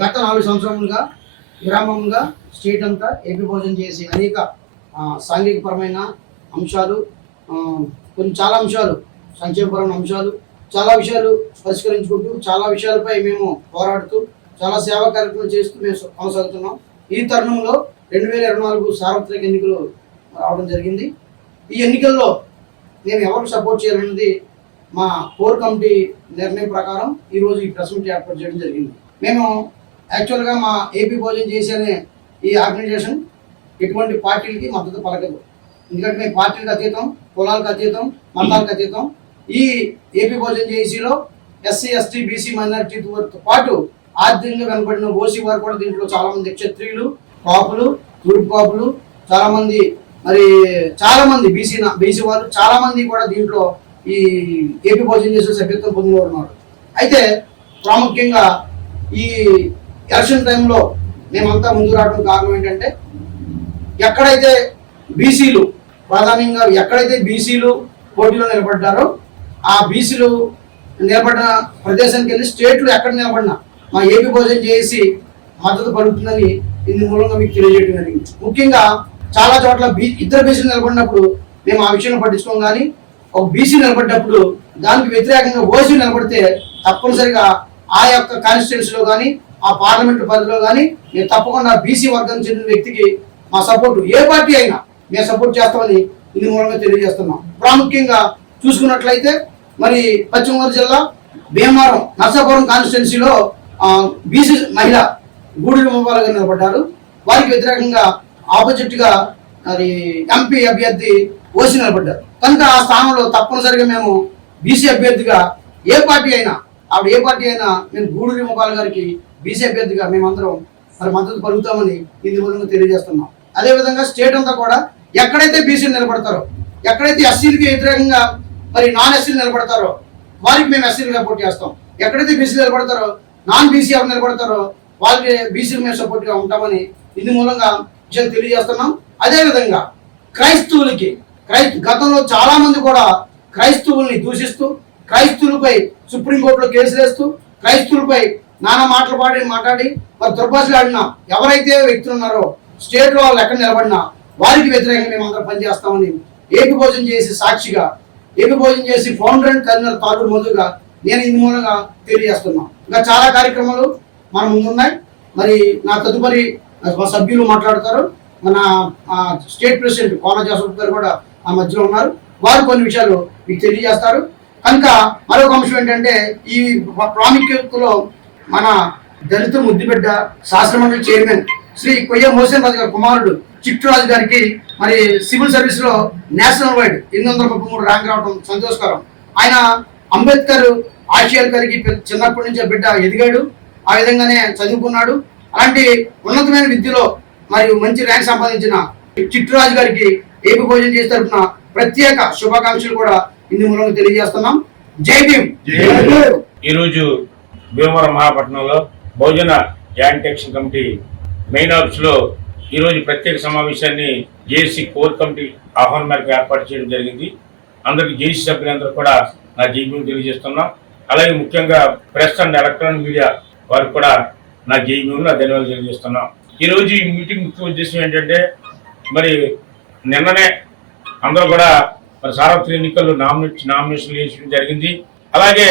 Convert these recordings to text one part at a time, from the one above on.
గత నాలుగు సంవత్సరములుగా విరామంగా స్టేట్ అంతా ఏపీ భోజనం చేసి అనేక సాంఘికపరమైన అంశాలు కొన్ని చాలా అంశాలు సంక్షేమపరమైన అంశాలు చాలా విషయాలు పరిష్కరించుకుంటూ చాలా విషయాలపై మేము పోరాడుతూ చాలా సేవా కార్యక్రమాలు చేస్తూ మేము కొనసాగుతున్నాం. ఈ తరుణంలో రెండు వేల ఇరవై నాలుగు సార్వత్రిక ఎన్నికలు రావడం జరిగింది. ఈ ఎన్నికల్లో మేము ఎవరికి సపోర్ట్ చేయాలన్నది మా కోర్ కమిటీ నిర్ణయం ప్రకారం ఈరోజు ఈ ప్రెస్ మీట్ ఏర్పాటు చేయడం జరిగింది. మేము యాక్చువల్గా మా ఏపీ భోజనం చేసే ఈ ఆర్గనైజేషన్ ఎటువంటి పార్టీలకి మద్దతు పలకదు. ఎందుకంటే మేము పార్టీలకు అతీతం కులాలకు అతీతం మతాలకు అతీతం. ఈ ఏపీ భోజనం చేసిలో ఎస్సీ ఎస్టీ బీసీ మైనారిటీతో పాటు ఆర్థికంగా కనపడిన ఓసీ వారు కూడా దీంట్లో చాలామంది క్షత్రియులు కాపులు తూర్పు కాపులు చాలామంది మరి చాలామంది బీసీ బీసీ వారు చాలామంది కూడా దీంట్లో ఈ ఏపీ భోజనం చేసే సభ్యత్వం పొందిన ఉన్నారు. అయితే ప్రాముఖ్యంగా ఈ ఎలక్షన్ టైంలో మేమంతా ముందు రావడం కారణం ఏంటంటే ఎక్కడైతే బీసీలు ప్రధానంగా ఎక్కడైతే బీసీలు పోటీలో నిలబడ్డారో ఆ బీసీలు నిలబడిన ప్రదేశానికి వెళ్ళి స్టేట్లు ఎక్కడ నిలబడినా మా ఏపీ భోజనం చేసి మద్దతు పలుకుతుందని ఇందు మూలంగా మీకు తెలియజేయడం జరిగింది. ముఖ్యంగా చాలా చోట్ల బీ ఇద్దరు బీసీలు నిలబడినప్పుడు మేము ఆ విషయంలో పట్టించుకోం కానీ ఒక బీసీ నిలబడ్డప్పుడు దానికి వ్యతిరేకంగా ఓసీ నిలబడితే తప్పనిసరిగా ఆ యొక్క కాన్స్టిట్యున్సీలో కానీ ఆ పార్లమెంట్ పరిధిలో కానీ మేము తప్పకుండా బీసీ వర్గం చెందిన వ్యక్తికి మా సపోర్టు ఏ పార్టీ అయినా మేము సపోర్ట్ చేస్తామని ఇది మూలంగా తెలియజేస్తున్నాం. ప్రాముఖ్యంగా చూసుకున్నట్లయితే మరి పశ్చిమ గోదావరి జిల్లా భీమవరం నర్సాపురం కాన్స్టిట్యున్సీలో బీసీ మహిళ గూడూరు మొబైల్ గారు నిలబడ్డారు. వారికి వ్యతిరేకంగా ఆపోజిట్గా మరి ఎంపీ అభ్యర్థి ఓసి నిలబడ్డారు. కనుక ఆ స్థానంలో తప్పనిసరిగా మేము బీసీ అభ్యర్థిగా ఏ పార్టీ అయినా ఆవిడ ఏ పార్టీ అయినా మేము గూడూరి ముఖాల గారికి బీసీ అభ్యర్థిగా మేమందరం మరి మద్దతు పలుకుతామని ఇందు మూలంగా తెలియజేస్తున్నాం. అదేవిధంగా స్టేట్ అంతా కూడా ఎక్కడైతే బీసీలు నిలబడతారో ఎక్కడైతే ఎస్సీలకి వ్యతిరేకంగా మరి నాన్ ఎస్సీలు నిలబడతారో వారికి మేము ఎస్సీలుగా సపోర్ట్ చేస్తాం. ఎక్కడైతే బీసీలు నిలబడతారో నాన్ బీసీ ఎవరు నిలబడతారో వాళ్ళకి బీసీలు మేము సపోర్ట్గా ఉంటామని ఇందు మూలంగా విషయాలు తెలియజేస్తున్నాం. అదేవిధంగా క్రైస్తవులకి క్రైస్త గతంలో చాలామంది కూడా క్రైస్తవుల్ని దూషిస్తూ క్రైస్తవులపై సుప్రీంకోర్టులో కేసులు వేస్తూ క్రైస్తువులపై నానా మాటలు పాడి మాట్లాడి మరి దుర్భాషలాడిన ఎవరైతే వ్యక్తులు ఉన్నారో స్టేట్లో వాళ్ళు ఎక్కడ నిలబడినా వారికి వ్యతిరేకంగా మేము అందరం పనిచేస్తామని ఏపీ భోజనం చేసి సాక్షిగా ఏపీ భోజనం చేసి ఫౌండర్ అండ్ కన్వీనర్ తాలూరు ముందుగా నేను ఈ మూలంగా తెలియజేస్తున్నాను ఇంకా చాలా కార్యక్రమాలు మన ముందున్నాయి. మరి నా తదుపరి మా సభ్యులు మాట్లాడతారు. మన స్టేట్ ప్రెసిడెంట్ కోన జోసఫ్ గారు కూడా ఆ మధ్యలో ఉన్నారు. వారు కొన్ని విషయాలు మీకు తెలియజేస్తారు. కనుక మరొక అంశం ఏంటంటే ఈ ప్రాముఖ్యతలో మన దళిత ముద్దుబిడ్డ శాస్త్రమండలి చైర్మన్ శ్రీ కొయ్య మోసేన్ రాజు గారి కుమారుడు చిట్టురాజు గారికి మరి సివిల్ సర్వీస్లో నేషనల్ వైడ్ ఎనిమిది వందల ముప్పై మూడు ర్యాంక్ రావడం సంతోషకరం. ఆయన అంబేద్కర్ ఆశయాలు కలిగి చిన్నప్పటి నుంచి బిడ్డ ఎదిగాడు. ఆ విధంగానే చదువుకున్నాడు. అలాంటి ఉన్నతమైన విద్యలో మరియు మంచి ర్యాంక్ సంపాదించిన చిట్టురాజు గారికి ఏపీ భోజనం చేసి తరఫున ప్రత్యేక శుభాకాంక్షలు కూడా ఇందు మూలంగా తెలియజేస్తున్నాం. జై భీమ్. ఈరోజు Bhimavaram మహాపట్నంలో Bahujan joint action committee main ఆఫీస్లో ఈరోజు ప్రత్యేక సమావేశాన్ని జేసీ కోర్ కమిటీ ఆహ్వానం మేరకు ఏర్పాటు చేయడం జరిగింది. అందరికి జేసీ సభ్యులందరూ కూడా నా జైబీని తెలియజేస్తున్నాం. అలాగే ముఖ్యంగా ప్రెస్ అండ్ ఎలక్ట్రానిక్ మీడియా వారికి కూడా నా జైబీని నా ధన్యవాదాలు తెలియజేస్తున్నాం. ఈరోజు ఈ మీటింగ్ ముఖ్య ఉద్దేశం ఏంటంటే మరి నిన్ననే అందరూ కూడా మరి సార్వత్రిక ఎన్నికల్లో నామినేట్ నామినేషన్ వేయడం జరిగింది. అలాగే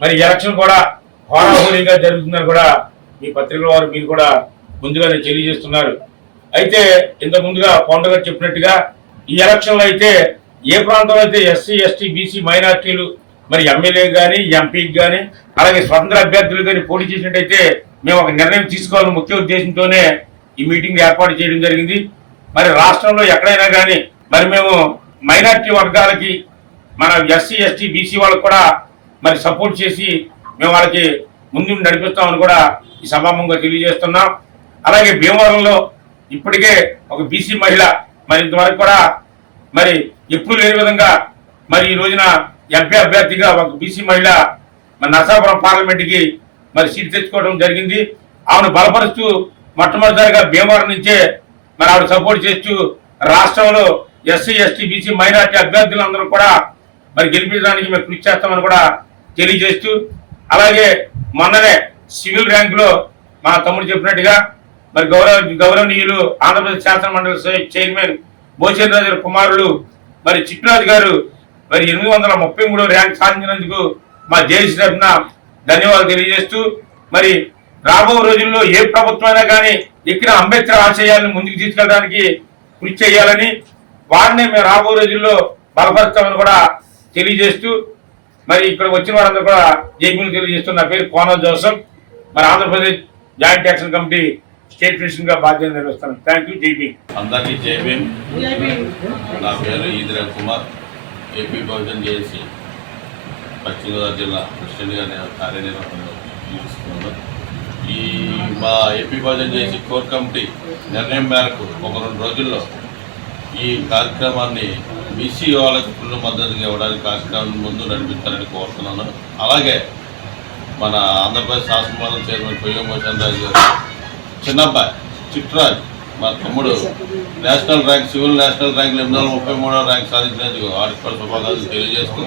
మరి ఎలక్షన్ కూడా హోరాహోరీగా జరుగుతుందని కూడా మీ పత్రికల వారు మీరు కూడా ముందుగానే తెలియజేస్తున్నారు. అయితే ఇంత ముందుగా పవన్ గారు చెప్పినట్టుగా ఈ ఎలక్షన్లో అయితే ఏ ప్రాంతంలో అయితే ఎస్సీ ఎస్టీ బీసీ మైనార్టీలు మరి ఎమ్మెల్యే కానీ ఎంపీకి కానీ అలాగే స్వతంత్ర అభ్యర్థులు కానీ పోటీ చేసినట్టయితే మేము ఒక నిర్ణయం తీసుకోవాలని ముఖ్య ఉద్దేశంతోనే ఈ మీటింగ్ ఏర్పాటు చేయడం జరిగింది. మరి రాష్ట్రంలో ఎక్కడైనా కానీ మరి మేము మైనార్టీ వర్గాలకి మన ఎస్సీ ఎస్టీ బీసీ వాళ్ళకి కూడా మరి సపోర్ట్ చేసి మేము వాళ్ళకి ముందు నడిపిస్తామని కూడా ఈ సభాముఖంగా తెలియజేస్తున్నాం. అలాగే భీమవరంలో ఇప్పటికే ఒక బీసీ మహిళ మరి ఇంతవరకు కూడా మరి ఎప్పుడు లేని విధంగా మరి ఈ రోజున ఎంపీ అభ్యర్థిగా ఒక బీసీ మహిళ మరి నరసాపురం పార్లమెంట్కి మరి సీట్ తెచ్చుకోవడం జరిగింది. ఆమెను బలపరుస్తూ మొట్టమొదటిసారిగా భీమవరం నుంచే మరి ఆవిడ సపోర్ట్ చేస్తూ రాష్ట్రంలో ఎస్సీ ఎస్టీ బీసీ మైనార్టీ అభ్యర్థులందరూ కూడా మరి గెలిపించడానికి మేము కృషి చేస్తామని కూడా తెలియజేస్తూ అలాగే మొన్ననే సివిల్ ర్యాంకులో మా తమ్ముడు చెప్పినట్టుగా మరి గౌరవ గౌరవనీయులు ఆంధ్రప్రదేశ్ శాసన మండలి చైర్మన్ భోజన్ కుమారులు మరి చిట్టురాజు గారు మరి ఎనిమిది వందల ముప్పై మూడో ర్యాంక్ సాధించినందుకు మా జేసీ తరఫున ధన్యవాదాలు తెలియజేస్తూ మరి రాబో రోజుల్లో ఏ ప్రభుత్వమైనా కానీ ఎక్కిన అంబేద్కర్ ఆశయాలను ముందుకు తీసుకెళ్ళడానికి కృషి చేయాలని వారిని మేము రాబో రోజుల్లో బలపరుస్తామని కూడా తెలియజేస్తూ మరి ఇక్కడ వచ్చిన వారందరూ కూడా జైపీలు తెలియజేస్తూ నా పేరు కోన జోసఫ్. మరి Andhra Pradesh joint action committee state ప్రెసిడెంట్గా బాధ్యత నిర్వహిస్తాను. Thank you Jaypee. అందరికీ జై భీమ్. నా పేరు ఈదిరా కుమార్. ఏపీ బహుజన్ చేసి పశ్చిమ గోదావరి జిల్లా ప్రెసిడెంట్గా నేను కార్యనిర్వహణ ఈ మా ఏపీ బహుజన్ చేసి కోర్ కమిటీ నిర్ణయం మేరకు ఒక రెండు రోజుల్లో ఈ కార్యక్రమాన్ని బీసీ వాళ్ళకి ఫుల్ మద్దతుగా ఇవ్వడానికి కార్యక్రమం ముందు నడిపించాలని కోరుతున్నాను. అలాగే మన ఆంధ్రప్రదేశ్ శాసనమండలి చైర్మన్ పొయ్యం మోహన్ గారు చిన్నబ్బాయి చిట్రాజ్ మా తమ్ముడు national rank civil national rank ఎనిమిది వందల ముప్పై మూడో ర్యాంక్ సాధించినందుకు వారికి కూడా శుభాకాంక్షలు తెలియజేస్తూ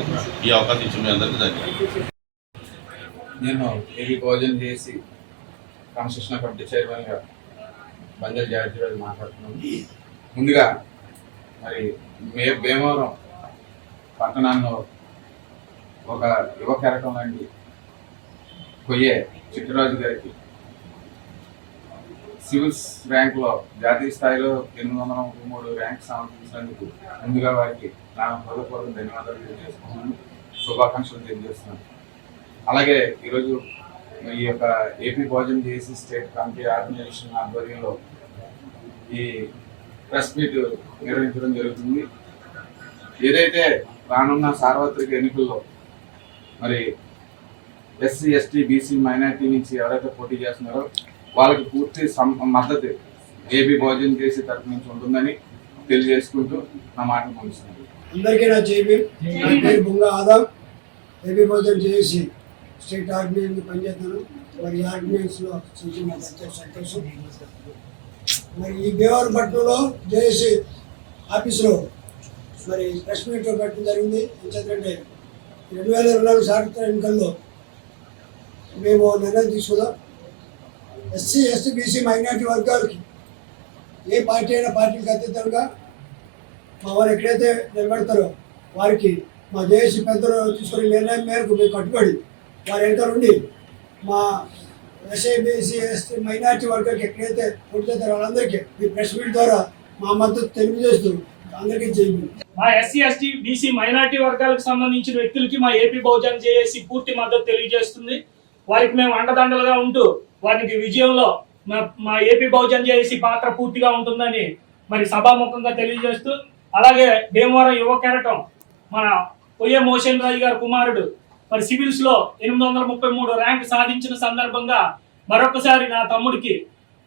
ఈ అవకాశం ఇచ్చి మీ అందరికీ ధన్యవాదాలు. నేను ఏవి భోజనం చేసి క్రమశిక్షణ కమిటీ చైర్మన్గా బంజల్ జాగ్రత్తగా మాట్లాడుతున్నాను. ముందుగా మే భీమవరం పట్టణంలో ఒక యువ కెరటం లాంటి కొయ్యే చిట్టరాజు గారికి. సివిల్స్ ర్యాంకులో జాతీయ స్థాయిలో ఎనిమిది వందల ముప్పై మూడు ర్యాంక్ సాధించినందుకు ముందుగా వారికి నా హృదయపూర్వక ధన్యవాదాలు తెలియజేస్తున్నాను శుభాకాంక్షలు తెలియజేస్తున్నాను. అలాగే ఈరోజు ఈ యొక్క ఏపీ భోజనం చేసి స్టేట్ కమిటీ ఆర్గనైజేషన్ ఆధ్వర్యంలో ఈ ప్రెస్ మీట్ నిర్వహించడం జరుగుతుంది. ఏదైతే రానున్న సార్వత్రిక ఎన్నికల్లో మరి ఎస్సీ ఎస్టీ బీసీ మైనార్టీ నుంచి ఎవరైతే పోటీ చేస్తున్నారో వాళ్ళకి పూర్తి మద్దతు ఏపీ భోజనం చేసి తరపు నుంచి ఉంటుందని తెలియజేసుకుంటూ నా మాటలు ముగిస్తున్నాను. అందరికీ నా జేబీ నా పేరు బుంగ ఆదాం. ఏపీ భోజనం చేసి స్టేట్ ఆర్గనైజ్ పనిచేస్తాను. మరి ఆర్గనైజ్లో మరి ఈ భీమవరపట్నంలో పట్టణంలో జేఏసీ ఆఫీసులో మరి ప్రెస్ మీట్ పెట్టడం జరిగింది. ఎందుకంటే రెండు వేల ఇరవై నాలుగు సార్వత్రిక ఎన్నికల్లో మేము నిర్ణయం తీసుకున్నాం. ఎస్సీ ఎస్టీ బీసీ మైనార్టీ వర్గాలకి ఏ పార్టీ అయినా పార్టీకి అతీతంగా మా వారు ఎక్కడైతే నిలబెడతారో వారికి మా జేఏసీ పెద్దలు తీసుకునే నిర్ణయం మేరకు మేము కట్టుబడి వారి వెంట నుండి మా ఎస్ఐబిసి ఎస్టీ మైనార్టీ వర్గానికి ఎక్కడైతే పుట్టుతారో వాళ్ళందరికీ మీ ప్రెస్ మీట్ ద్వారా మా మద్దతు తెలియజేస్తూ అందరికీ చేయండి మా ఎస్సీ ఎస్టీ బీసీ మైనార్టీ వర్గాలకు సంబంధించిన వ్యక్తులకి మా ఏపీ బహుజన్ జేఏసీ పూర్తి మద్దతు తెలియజేస్తుంది. వారికి మేము అండదండలుగా ఉంటూ వారికి విజయంలో మా మా ఏపీ బహుజన్ జేఏసీ పాత్ర పూర్తిగా ఉంటుందని మరి సభాముఖంగా తెలియజేస్తూ అలాగే భీమవరం యువ కెరటం మన పొయ్య మోషన్ రాజు గారి కుమారుడు మరి సివిల్స్లో ఎనిమిది వందల ముప్పై మూడు ర్యాంక్ సాధించిన సందర్భంగా మరొకసారి నా తమ్ముడికి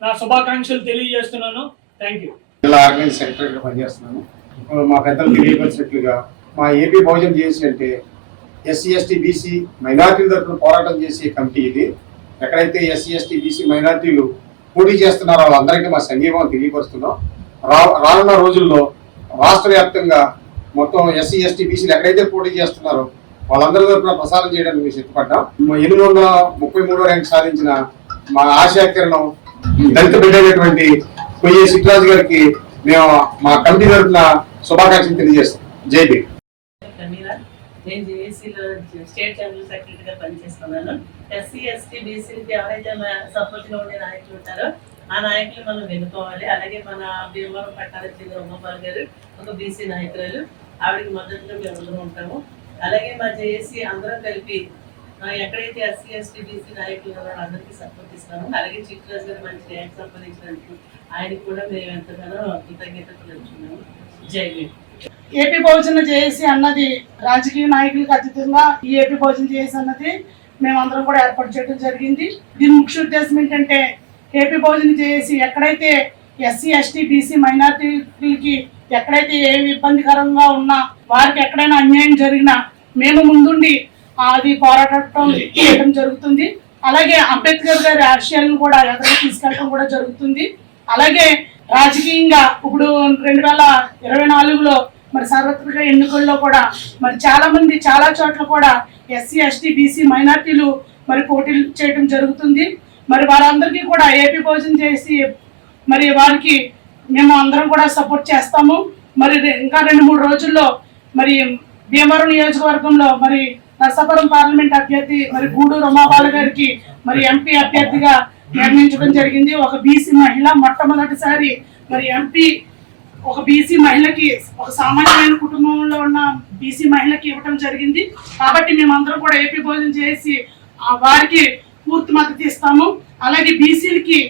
నా శుభాకాంక్షలు తెలియజేస్తున్నాను. థ్యాంక్ యూ జిల్లా ఆర్గనైజ్ సెక్రటరీగా పనిచేస్తున్నాను. మా పెద్దలు తెలియపరిచినట్లుగా మా ఏపీ భోజనం చేసి అంటే ఎస్సీ ఎస్టీ బీసీ మైనార్టీల తరఫున పోరాటం చేసే కమిటీ ఇది. ఎక్కడైతే ఎస్సీ ఎస్టీ బీసీ మైనార్టీలు పోటీ చేస్తున్నారో వాళ్ళందరికీ మా సంఘీభావం తెలియపరుస్తున్నాం. రా రానున్న రోజుల్లో రాష్ట్ర వ్యాప్తంగా మొత్తం ఎస్సీ ఎస్టీ బీసీలు ఎక్కడైతే పోటీ చేస్తున్నారో వాళ్ళందరి తరఫున ప్రసారం చేయడానికి మేము సిద్ధపడ్డాం. ఎనిమిది వందల ముప్పై మూడో ర్యాంక్ సాధించిన మా ఆశాకిరణం దళిత బిడ్డైనటువంటి కొయ్యే సిట్రాజు గారికి మేము మా కమిటీ తరఫున శుభాకాంక్షలు తెలియజేస్తాం. జై భీమ్. నేను జేఏసీలో స్టేట్ జనరల్ సెక్రటరీగా పనిచేస్తున్నాను. ఎస్సీ ఎస్టీ బీసీలకి ఎవరైతే సపోర్ట్గా ఉండే నాయకులు ఉంటారో ఆ నాయకులు మనం వెనుకోవాలి అలాగే మన భీమవరం పట్టాలకు చెందిన ఉమ్మపాల్ గారు ఒక బీసీ నాయకురాలు. ఆవిడకి మద్దతుగా మేము అందరం ఉంటాము. అలాగే మా జేఏసీ అందరం కలిపి ఎక్కడైతే ఎస్సీ ఎస్టీ బీసీ నాయకులు ఉన్నారో అందరికీ సపోర్ట్ ఇస్తాము. అలాగే చిట్రాజు గారు మంచి ర్యాంక్ సంపాదించినందుకు ఆయనకు కూడా మేము ఎంతగానో కృతజ్ఞతలు తెలుపుతున్నాము. జై భీమ్ ఏపీ భోజన జేఏసీ అన్నది రాజకీయ నాయకులకు అతీతంగా ఈ ఏపీ భోజన జేఏసీ అన్నది మేమందరం కూడా ఏర్పాటు చేయడం జరిగింది. దీని ముఖ్య ఉద్దేశం ఏంటంటే ఏపీ భోజన జేఏసీ ఎక్కడైతే ఎస్సీ ఎస్టీ బీసీ మైనార్టీలకి ఎక్కడైతే ఏ ఇబ్బందికరంగా ఉన్నా వారికి ఎక్కడైనా అన్యాయం జరిగినా మేము ముందుండి అది పోరాటం చేయడం జరుగుతుంది. అలాగే అంబేద్కర్ గారి ఆశయాలను కూడా ఎదురు తీసుకెళ్ళడం కూడా జరుగుతుంది. అలాగే రాజకీయంగా ఇప్పుడు రెండు వేల ఇరవై నాలుగులో మరి సార్వత్రిక ఎన్నికల్లో కూడా మరి చాలా మంది చాలా చోట్ల కూడా ఎస్సీ ఎస్టీ బీసీ మైనార్టీలు మరి పోటీలు చేయడం జరుగుతుంది. మరి వారందరికీ కూడా ఏపీ భోజనం చేసి మరి వారికి మేము అందరం కూడా సపోర్ట్ చేస్తాము. మరి ఇంకా రెండు మూడు రోజుల్లో మరి భీమవరం నియోజకవర్గంలో మరి నర్సాపురం పార్లమెంట్ అభ్యర్థి మరి గూడూరు రమాబాల గారికి మరి ఎంపీ అభ్యర్థిగా నిర్ణయించడం జరిగింది. ఒక బీసీ మహిళ మొట్టమొదటిసారి మరి ఎంపీ ఒక బీసీ మహిళకి ఒక సామాన్యమైన కుటుంబంలో ఉన్న బీసీ మహిళకి ఇవ్వటం జరిగింది. కాబట్టి మేమందరం కూడా ఏపీ భోజనం చేసి ఆ వారికి పూర్తి మద్దతు ఇస్తాము. అలాగే బీసీలకి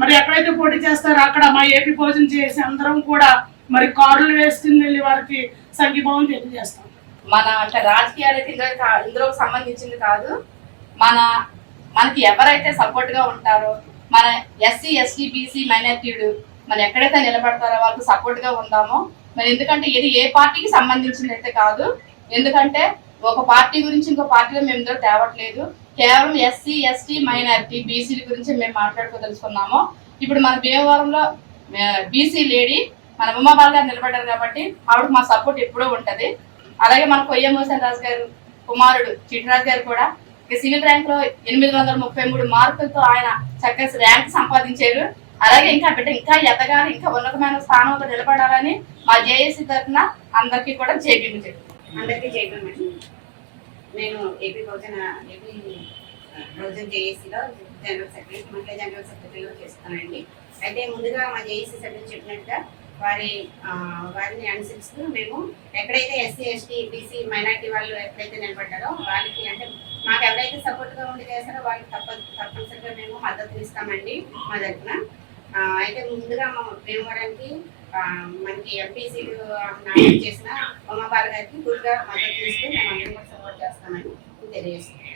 మరి ఎక్కడైతే పోటీ చేస్తారో అక్కడ మా ఏపీ భోజనం చేసి అందరం కూడా మరి కార్లు వేసుకుని వెళ్ళి వారికి సంఘీభావం తెలియజేస్తాం. మన అంటే రాజకీయాలు అయితే ఇందులో ఇందులోకి సంబంధించింది కాదు. మన మనకి ఎవరైతే సపోర్ట్గా ఉంటారో మన ఎస్సీ ఎస్టీ బీసీ మైనార్టీలు మన ఎక్కడైతే నిలబడతారో వాళ్ళకి సపోర్ట్గా ఉందామో మరి ఎందుకంటే ఇది ఏ పార్టీకి సంబంధించింది అయితే కాదు. ఎందుకంటే ఒక పార్టీ గురించి ఇంకో పార్టీలో మేము ఇందులో తేవట్లేదు. కేవలం ఎస్సీ ఎస్టీ మైనారిటీ బీసీల గురించి మేము మాట్లాడుకోదలుచుకున్నాము. ఇప్పుడు మన భీమవరంలో బీసీ లేడీ మన ఉమాబాల్ గారు నిలబడ్డారు కాబట్టి ఆవిడకి మా సపోర్ట్ ఎప్పుడూ ఉంటుంది. అలాగే మన కొయ్య మోసన్ రాజు గారు కుమారుడు చిట్రాజు గారు కూడా ఇక సివిల్ ర్యాంక్లో ఎనిమిది వందల ముప్పై మూడు మార్కులతో ఆయన చక్కగా ర్యాంక్ సంపాదించారు. అలాగే ఇంకా బిడ్డ ఇంకా ఎదగాలి ఇంకా ఉన్నతమైన స్థానంలో నిలబడాలని మా జేఏసీ తరఫున అందరికీ కూడా చేపించారు అందరికీ చేయడం నేను ఏపీ భోజన ఏపీ భోజన జేఏసీలో జనరల్ సెక్రటరీ మహిళా జనరల్ సెక్రటరీలో చేస్తానండి అయితే ముందుగా మా జేఏసీ సభ్యులు చెప్పినట్టుగా వారి వారిని అనుసరిస్తూ మేము ఎక్కడైతే ఎస్సీ ఎస్టీ బీసీ మైనార్టీ వాళ్ళు ఎక్కడైతే నిలబడ్డారో వాళ్ళకి అంటే మాకు ఎవరైతే సపోర్ట్గా ఉండి చేస్తారో వాళ్ళకి తప్ప తప్పనిసరిగా మేము మద్దతు ఇస్తామండి మా తరఫున అయితే ముందుగా మా భీమవరానికి మనకి ఎంపీసీలు నామినేట్ చేసిన ఉమాబాల గారికి గురుగా మద్దతు ఇస్తూ మేము అందరం సపోర్ట్ చేస్తామని తెలియజేస్తాం